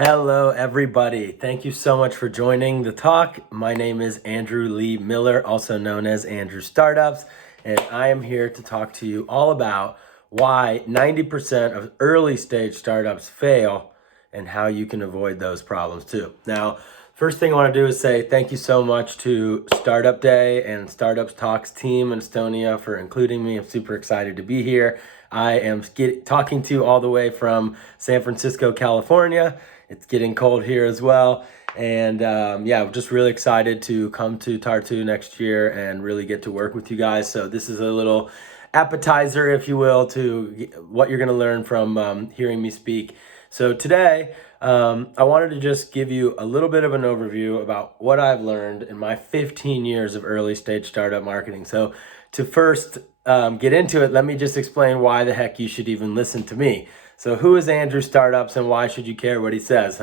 Hello, everybody. Thank you so much for joining the talk. My name is Andrew Lee Miller, also known as Andrew Startups, and I am here to talk to you all about why 90% of early stage startups fail and how you can avoid those problems too. Now, first thing I want to do is say thank you so much to Startup Day and Startups Talks team in Estonia for including me. I'm super excited to be here. I am talking to you all the way from San Francisco, California. It's getting cold here as well. And I'm just really excited to come to Tartu next year and really get to work with you guys. So this is a little appetizer, if you will, to what you're going to learn from hearing me speak. So today, I wanted to just give you a little bit of an overview about what I've learned in my 15 years of early stage startup marketing. So to first get into it, let me just explain why the heck you should even listen to me. So who is Andrew Startups and why should you care what he says?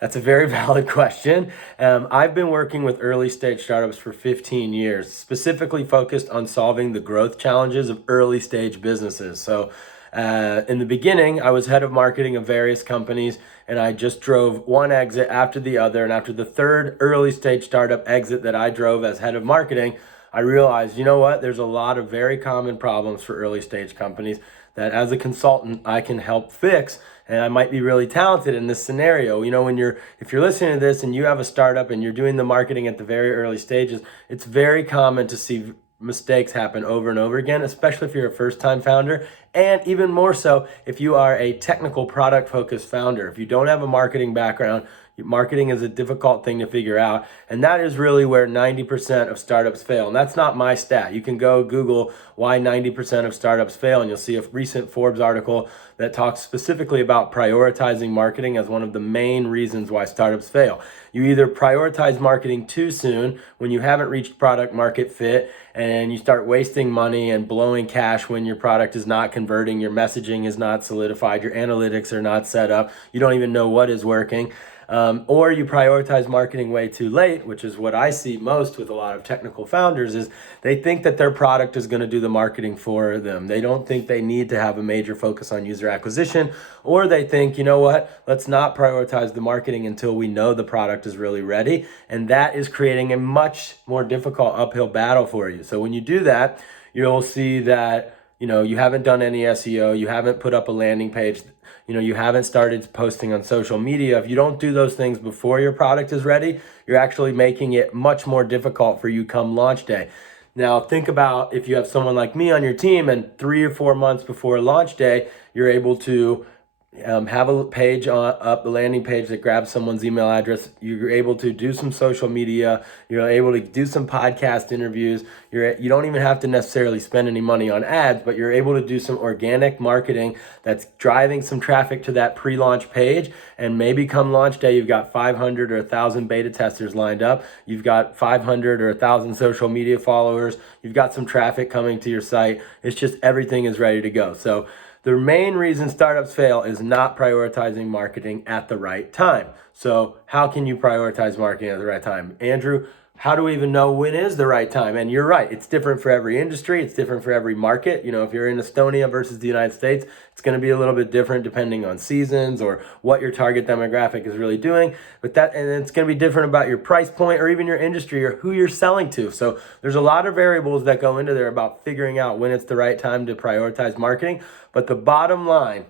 That's a very valid question. I've been working with early stage startups for 15 years, specifically focused on solving the growth challenges of early stage businesses. So in the beginning, I was head of marketing of various companies, and I just drove one exit after the other. And after the third early stage startup exit that I drove as head of marketing, I realized, you know what, there's a lot of very common problems for early stage companies that as a consultant I can help fix, and I might be really talented in this scenario. You know, if you're listening to this and you have a startup and you're doing the marketing at the very early stages, it's very common to see mistakes happen over and over again, especially if you're a first-time founder, and even more so if you are a technical product-focused founder. If you don't have a marketing background, marketing is a difficult thing to figure out, and that is really where 90% of startups fail. And that's not my stat. You can go Google why 90% of startups fail, and you'll see a recent Forbes article that talks specifically about prioritizing marketing as one of the main reasons why startups fail. You either prioritize marketing too soon when you haven't reached product market fit, and you start wasting money and blowing cash when your product is not converting, your messaging is not solidified, your analytics are not set up, you don't even know what is working. Or you prioritize marketing way too late, which is what I see most with a lot of technical founders, is they think that their product is going to do the marketing for them. They don't think they need to have a major focus on user acquisition, or they think, you know what, let's not prioritize the marketing until we know the product is really ready. And that is creating a much more difficult uphill battle for you. So when you do that, you'll see that you haven't done any SEO, you haven't put up a landing page, you haven't started posting on social media. If you don't do those things before your product is ready, you're actually making it much more difficult for you come launch day. Now, think about if you have someone like me on your team and 3 or 4 months before launch day, you're able to have a page up, a landing page that grabs someone's email address. You're able to do some social media. You're able to do some podcast interviews. You don't even have to necessarily spend any money on ads, but you're able to do some organic marketing that's driving some traffic to that pre-launch page. And maybe come launch day, you've got 500 or 1,000 beta testers lined up. You've got 500 or 1,000 social media followers. You've got some traffic coming to your site. It's just everything is ready to go. So the main reason startups fail is not prioritizing marketing at the right time. So how can you prioritize marketing at the right time? Andrew, how do we even know when is the right time? And you're right, it's different for every industry. It's different for every market. If you're in Estonia versus the United States, it's going to be a little bit different depending on seasons or what your target demographic is really doing. And it's going to be different about your price point or even your industry or who you're selling to. So there's a lot of variables that go into there about figuring out when it's the right time to prioritize marketing. But the bottom line,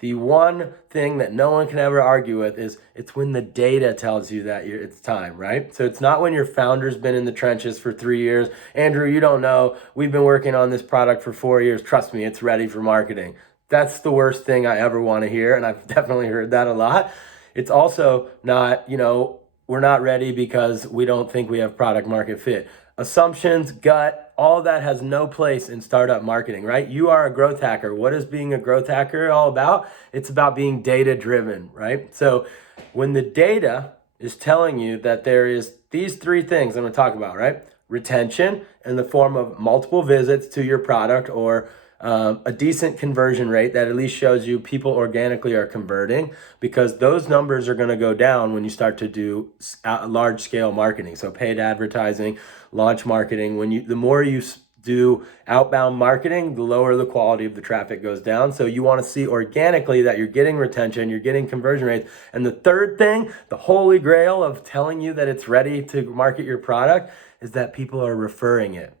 the one thing that no one can ever argue with is it's when the data tells you that it's time, right? So it's not when your founder's been in the trenches for 3 years. Andrew, you don't know. We've been working on this product for 4 years. Trust me, it's ready for marketing. That's the worst thing I ever want to hear, and I've definitely heard that a lot. It's also not, we're not ready because we don't think we have product market fit. Assumptions, gut, all that has no place in startup marketing, right? You are a growth hacker. What is being a growth hacker all about? It's about being data driven, right? So when the data is telling you that there is these 3 things I'm going to talk about, right? Retention in the form of multiple visits to your product, or a decent conversion rate that at least shows you people organically are converting, because those numbers are going to go down when you start to do large scale marketing. So paid advertising, launch marketing, the more you do outbound marketing, the lower the quality of the traffic goes down. So you want to see organically that you're getting retention, you're getting conversion rates. And the third thing, the holy grail of telling you that it's ready to market your product, is that people are referring it.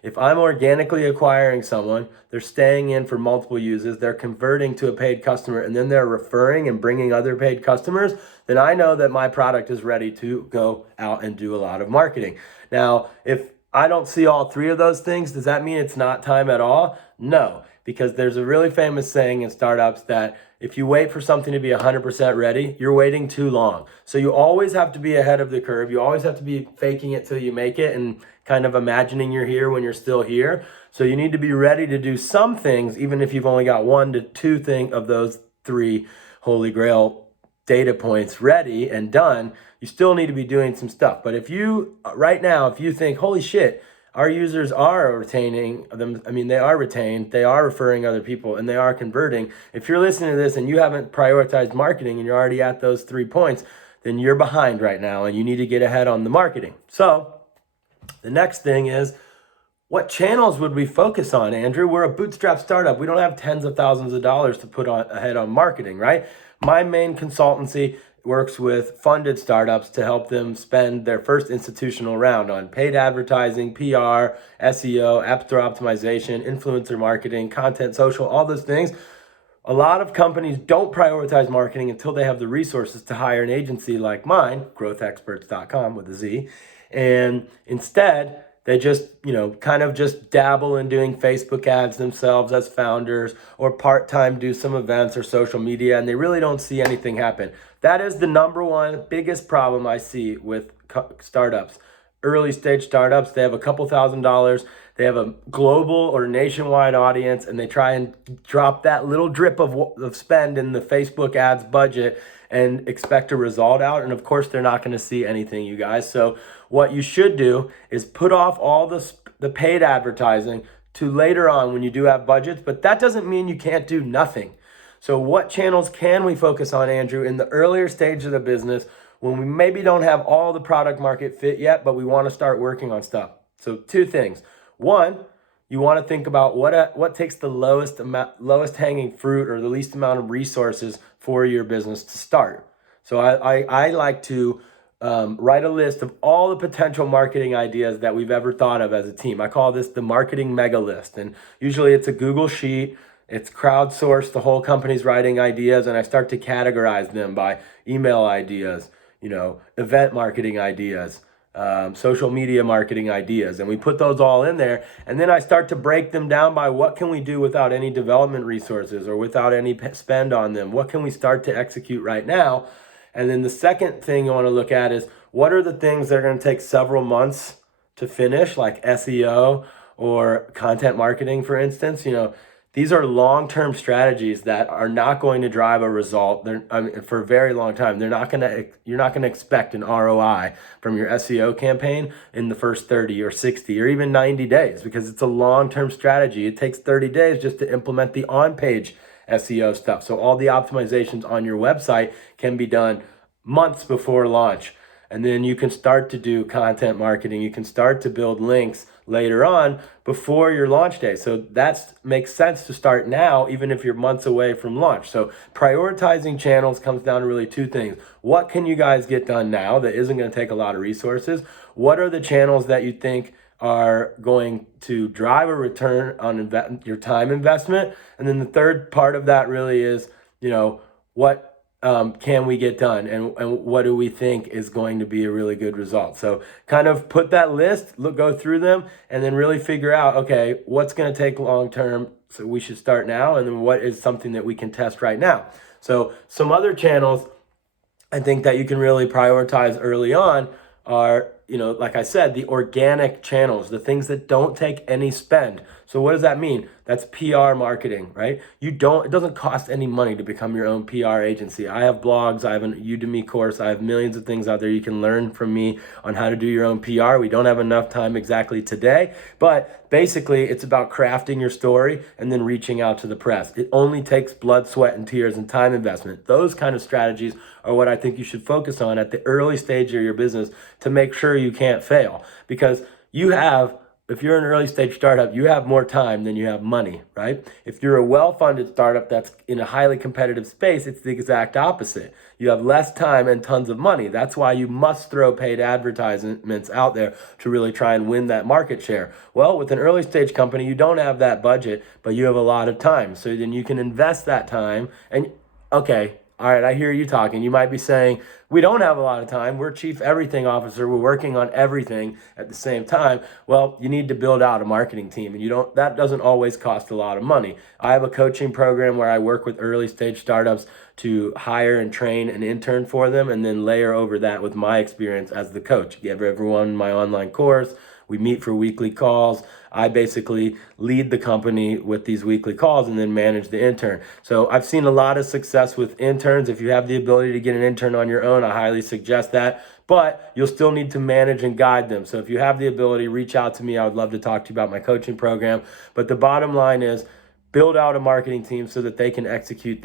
If I'm organically acquiring someone, they're staying in for multiple uses, they're converting to a paid customer, and then they're referring and bringing other paid customers, then I know that my product is ready to go out and do a lot of marketing. Now, if I don't see all three of those things, does that mean it's not time at all? No, because there's a really famous saying in startups that if you wait for something to be 100% ready, you're waiting too long. So you always have to be ahead of the curve. You always have to be faking it till you make it and kind of imagining you're here when you're still here. So you need to be ready to do some things, even if you've only got 1 to 2 of those 3 holy grail data points ready and done. You still need to be doing some stuff. But if you, right now, if you think, holy shit, our users are retaining them. I mean, they are retained, they are referring other people, and they are converting. If you're listening to this and you haven't prioritized marketing and you're already at those 3 points, then you're behind right now and you need to get ahead on the marketing. So the next thing is, what channels would we focus on, Andrew? We're a bootstrap startup. We don't have tens of thousands of dollars to put on ahead on marketing, right? My main consultancy works with funded startups to help them spend their first institutional round on paid advertising, PR, SEO, app store optimization, influencer marketing, content, social, all those things. A lot of companies don't prioritize marketing until they have the resources to hire an agency like mine, growthexperts.com with a Z, and instead they just, kind of just dabble in doing Facebook ads themselves as founders, or part-time do some events or social media, and they really don't see anything happen. That is the number one biggest problem I see with startups. Early stage startups, they have a couple $1,000s, they have a global or nationwide audience, and they try and drop that little drip of spend in the Facebook ads budget and expect a result out. And of course, they're not going to see anything, you guys. So what you should do is put off all the paid advertising to later on when you do have budgets, but that doesn't mean you can't do nothing. So what channels can we focus on, Andrew, in the earlier stage of the business when we maybe don't have all the product market fit yet, but we want to start working on stuff? So 2 things. 1, you want to think about what takes the lowest hanging fruit or the least amount of resources for your business to start. So I like to write a list of all the potential marketing ideas that we've ever thought of as a team. I call this the marketing mega list. And usually it's a Google sheet. It's crowdsourced. The whole company's writing ideas, and I start to categorize them by email ideas, event marketing ideas, social media marketing ideas, and we put those all in there. And then I start to break them down by what can we do without any development resources or without any spend on them? What can we start to execute right now? And then the second thing you want to look at is, what are the things that are going to take several months to finish, like SEO or content marketing, for instance? These are long-term strategies that are not going to drive a result for a very long time. You're not going to expect an ROI from your SEO campaign in the first 30 or 60 or even 90 days, because it's a long-term strategy. It takes 30 days just to implement the on-page SEO stuff. So all the optimizations on your website can be done months before launch. And then you can start to do content marketing. You can start to build links later on before your launch day. So that makes sense to start now, even if you're months away from launch. So prioritizing channels comes down to really 2 things. What can you guys get done now that isn't going to take a lot of resources? What are the channels that you think are going to drive a return on your time investment? And then the third part of that really is, what can we get done, and what do we think is going to be a really good result? So kind of put that list, go through them, and then really figure out, okay, what's going to take long term, so we should start now, and then what is something that we can test right now. So some other channels I think that you can really prioritize early on are, like I said, the organic channels, the things that don't take any spend. So what does that mean? That's PR marketing, right? It doesn't cost any money to become your own PR agency. I have blogs, I have an Udemy course, I have millions of things out there you can learn from me on how to do your own PR. We don't have enough time exactly today, but basically it's about crafting your story and then reaching out to the press. It only takes blood, sweat, and tears and time investment. Those kind of strategies are what I think you should focus on at the early stage of your business to make sure you can't fail, because you have if you're an early stage startup, you have more time than you have money, right? If you're a well-funded startup that's in a highly competitive space, it's the exact opposite. You have less time and tons of money. That's why you must throw paid advertisements out there to really try and win that market share. Well, with an early stage company, you don't have that budget, but you have a lot of time. So then you can invest that time and okay, all right, I hear you talking. You might be saying, we don't have a lot of time. We're chief everything officer. We're working on everything at the same time. Well, you need to build out a marketing team, and that doesn't always cost a lot of money. I have a coaching program where I work with early stage startups to hire and train an intern for them and then layer over that with my experience as the coach. Give everyone my online course. We meet for weekly calls. I basically lead the company with these weekly calls and then manage the intern. So I've seen a lot of success with interns. If you have the ability to get an intern on your own, I highly suggest that. But you'll still need to manage and guide them. So if you have the ability, reach out to me. I would love to talk to you about my coaching program. But the bottom line is build out a marketing team so that they can execute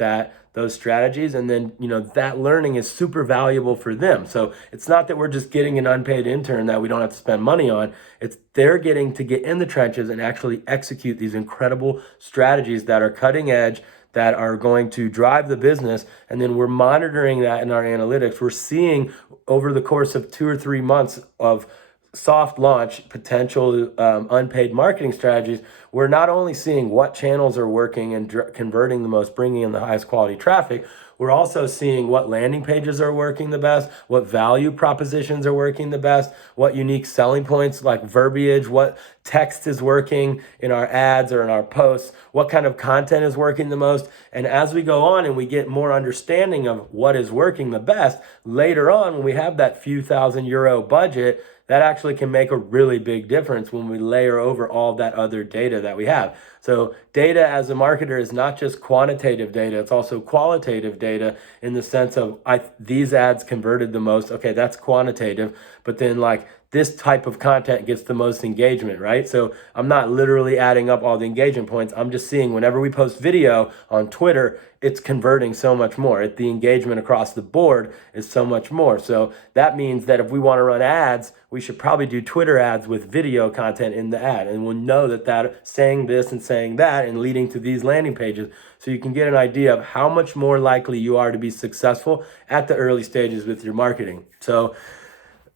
those strategies, and then that learning is super valuable for them. So it's not that we're just getting an unpaid intern that we don't have to spend money on. It's they're getting to get in the trenches and actually execute these incredible strategies that are cutting edge, that are going to drive the business, and then we're monitoring that in our analytics. We're seeing over the course of 2 or 3 months of soft launch potential unpaid marketing strategies, we're not only seeing what channels are working and converting the most, bringing in the highest quality traffic, we're also seeing what landing pages are working the best, what value propositions are working the best, what unique selling points like verbiage, what text is working in our ads or in our posts, what kind of content is working the most. And as we go on and we get more understanding of what is working the best, later on when we have that few €1,000 budget, that actually can make a really big difference when we layer over all that other data that we have. So data as a marketer is not just quantitative data, it's also qualitative data in the sense of these ads converted the most. Okay, that's quantitative, but then like this type of content gets the most engagement, right? So I'm not literally adding up all the engagement points. I'm just seeing whenever we post video on Twitter, it's converting so much more. The engagement across the board is so much more. So that means that if we want to run ads, we should probably do Twitter ads with video content in the ad. And we'll know that saying this and saying that and leading to these landing pages. So you can get an idea of how much more likely you are to be successful at the early stages with your marketing. So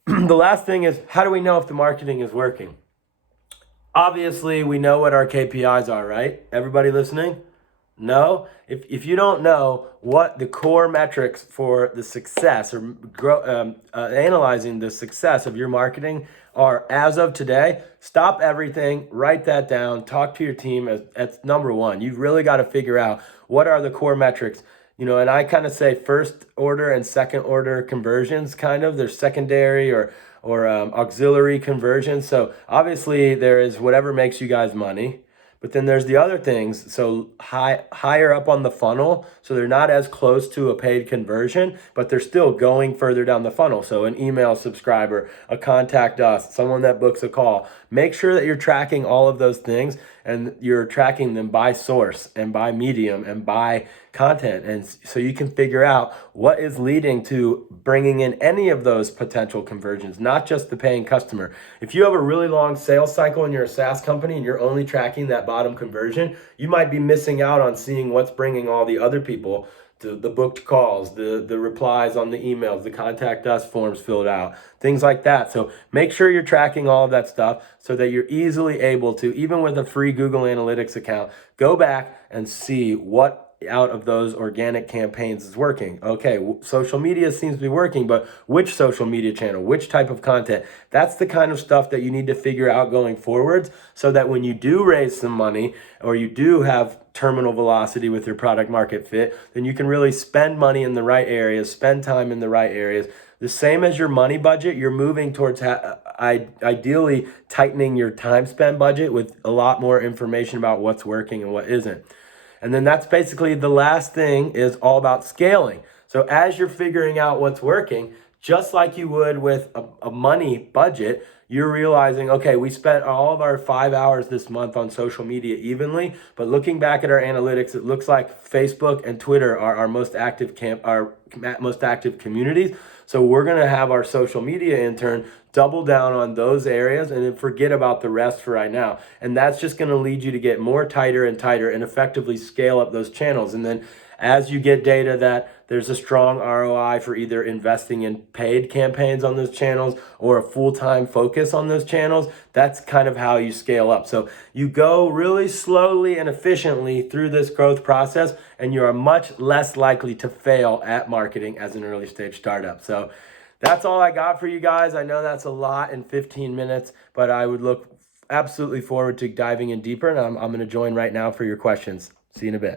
the last thing is, how do we know if the marketing is working? Obviously, we know what our KPIs are, right? Everybody listening? No? If you don't know what the core metrics for the success or analyzing the success of your marketing are as of today, stop everything, write that down, talk to your team. That's number one. You've really got to figure out what are the core metrics. And I kind of say first order and second order conversions, there's secondary or auxiliary conversions. So obviously there is whatever makes you guys money, but then there's the other things. So higher up on the funnel, so they're not as close to a paid conversion, but they're still going further down the funnel. So an email subscriber, a contact us, someone that books a call. Make sure that you're tracking all of those things and you're tracking them by source and by medium and by content. And so you can figure out what is leading to bringing in any of those potential conversions, not just the paying customer. If you have a really long sales cycle and you're a SaaS company and you're only tracking that bottom conversion, you might be missing out on seeing what's bringing all the other people to the booked calls, the replies on the emails, the contact us forms filled out, things like that. So make sure you're tracking all of that stuff so that you're easily able to, even with a free Google Analytics account, go back and see what out of those organic campaigns is working. Okay, social media seems to be working, but which social media channel, which type of content? That's the kind of stuff that you need to figure out going forwards so that when you do raise some money or you do have terminal velocity with your product market fit, then you can really spend money in the right areas, spend time in the right areas. The same as your money budget, you're moving towards ideally tightening your time spend budget with a lot more information about what's working and what isn't. And then that's basically the last thing is all about scaling. So as you're figuring out what's working, just like you would with a money budget. You're realizing, okay, we spent all of our 5 hours this month on social media evenly, but looking back at our analytics, it looks like Facebook and Twitter are our most active communities. So we're going to have our social media intern double down on those areas and then forget about the rest for right now. And that's just going to lead you to get more tighter and tighter and effectively scale up those channels. And then as you get data that there's a strong ROI for either investing in paid campaigns on those channels or a full-time focus on those channels, that's kind of how you scale up. So you go really slowly and efficiently through this growth process, and you are much less likely to fail at marketing as an early stage startup. So that's all I got for you guys. I know that's a lot in 15 minutes, but I would look absolutely forward to diving in deeper, and I'm going to join right now for your questions. See you in a bit.